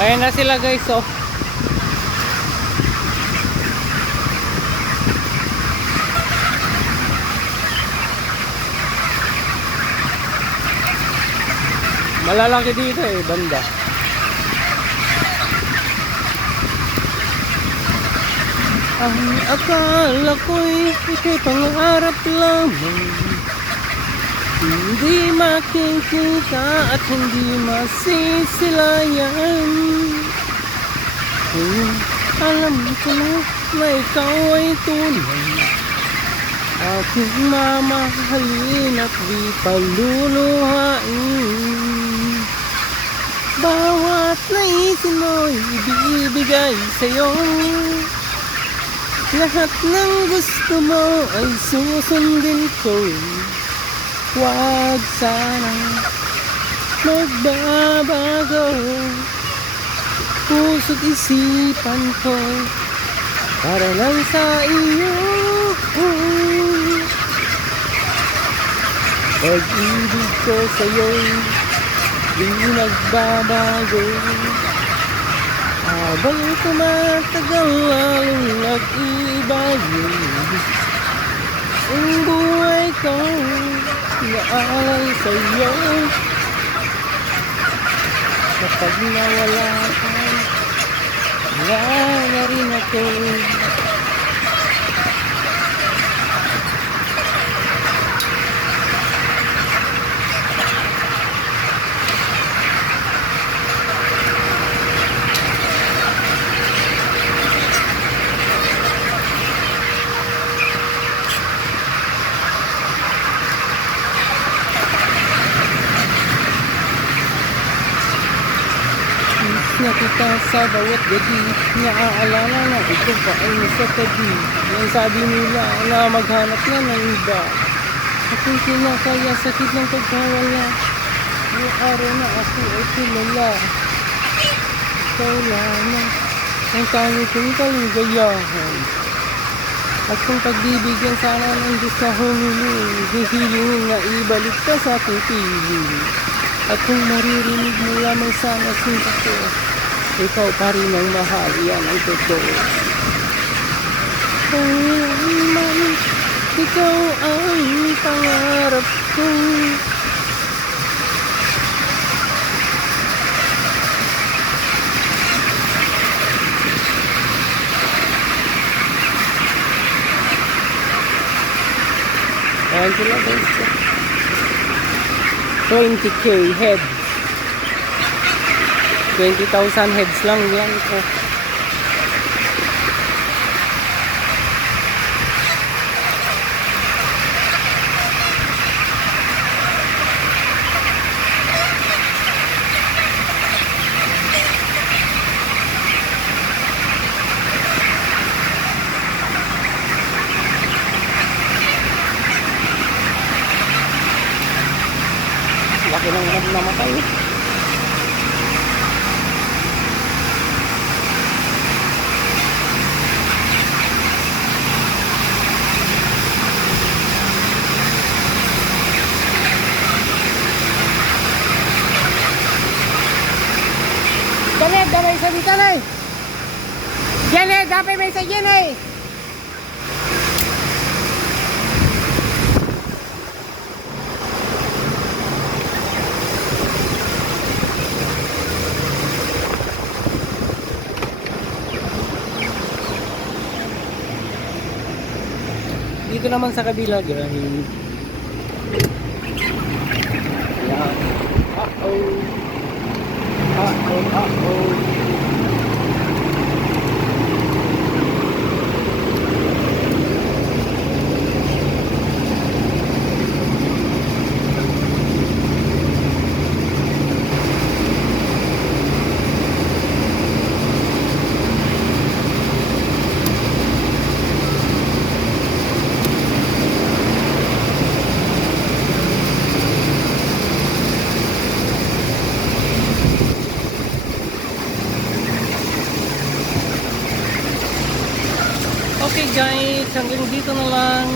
Ayan na sila guys, oh. Malalaki dito eh, banda. Ang akala ko'y ika'y pangarap lamang Hindi makikita at hindi masisilayan. Hmm, alam ko na na ikaw ay tunay Aking mamahalin at di paluluhain. Bawat naisin mo'y ibibigay sa'yo. Lahat ng gusto mo ay susundin ko Huwag sana magbabago Puso't isipan ko Para lang sa iyo. Pag-ibig ko sa'yo'y di nagbabago. Habang tumatagal lalong nag-iba Ang buhay ko naalay sa'yo Kapag nawala ka Wala na rin ako na kita sa bawat gabi Naaalala na ito pa ay nasa tabi. Ang sabi nila na maghanap na ng iba. Ako'y kinakaya sakit ng pagkawala. Ang araw na ako ay kilala. Ikaw lamang ang tangi kong kaligayahan At kung pagbibigyan sana ng Diyos na humiling Hihilingin na ibalik ka sa aking piling at kung maririnig mo lamang sana sinta ko, ikaw pa rin ang mahal, yan ang totoo. Kailanman, ikaw ang pangarap ko. Sila guys. 20k head 20,000 heads lang yan. Ko laki ng namatay Janet, damay sa dito na eh. Janet, dapat may sa Janet. Dito naman sa kabila, guys. Ayan. Uh-oh. Uh-oh, uh-oh. Okay guys, hanggang dito na lang.